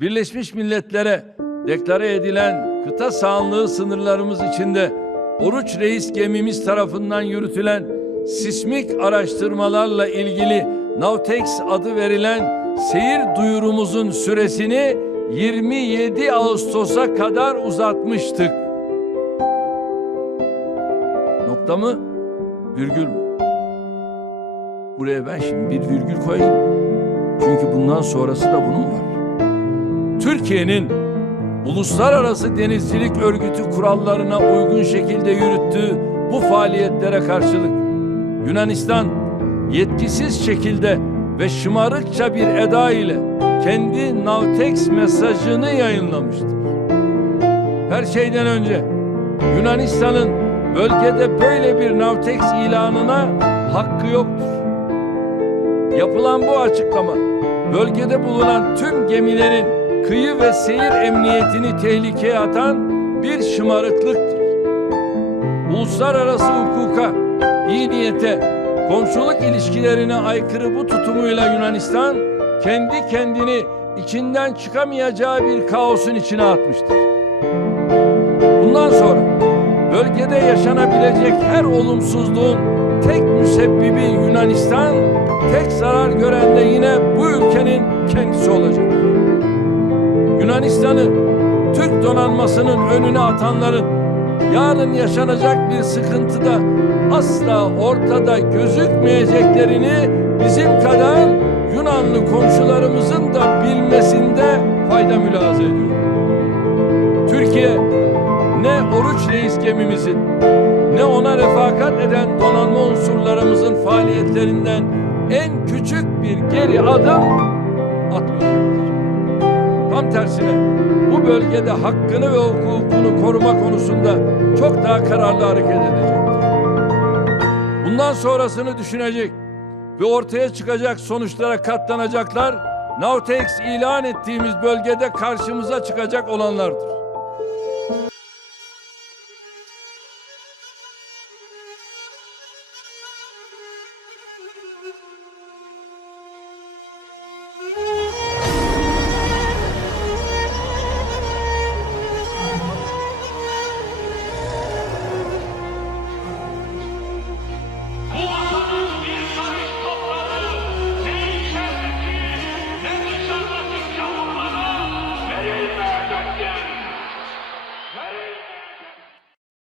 Birleşmiş Milletler'e deklare edilen kıta sahanlığı sınırlarımız içinde Oruç Reis gemimiz tarafından yürütülen sismik araştırmalarla ilgili Navtex adı verilen seyir duyurumuzun süresini 27 Ağustos'a kadar uzatmıştık. Nokta mı? Virgül mü? Buraya ben şimdi bir virgül koyayım. Çünkü bundan sonrası da bunun var. Türkiye'nin uluslararası denizcilik örgütü kurallarına uygun şekilde yürüttüğü bu faaliyetlere karşılık Yunanistan yetkisiz şekilde ve şımarıkça bir eda ile kendi Navtex mesajını yayınlamıştır. Her şeyden önce Yunanistan'ın bölgede böyle bir Navtex ilanına hakkı yoktur. Yapılan bu açıklama bölgede bulunan tüm gemilerin kıyı ve seyir emniyetini tehlikeye atan bir şımarıklıktır. Uluslararası hukuka, iyi niyete, komşuluk ilişkilerine aykırı bu tutumuyla Yunanistan kendi kendini içinden çıkamayacağı bir kaosun içine atmıştır. Bundan sonra bölgede yaşanabilecek her olumsuzluğun tek müsebbibi Yunanistan, tek zarar gören de yine bu ülkenin kendisi olacak. Yunanistan'ı Türk donanmasının önüne atanların yarın yaşanacak bir sıkıntıda asla ortada gözükmeyeceklerini bizim kadar Yunanlı komşularımızın da bilmesinde fayda mülahaza ediyor. Türkiye ne Oruç Reis gemimizin ne ona refakat eden donanma unsurlarımızın faaliyetlerinden en küçük bir geri adım atmayacaktır. Tam tersine bu bölgede hakkını ve hukukunu koruma konusunda çok daha kararlı hareket edecektir. Bundan sonrasını düşünecek ve ortaya çıkacak sonuçlara katlanacaklar Navtex ilan ettiğimiz bölgede karşımıza çıkacak olanlardır.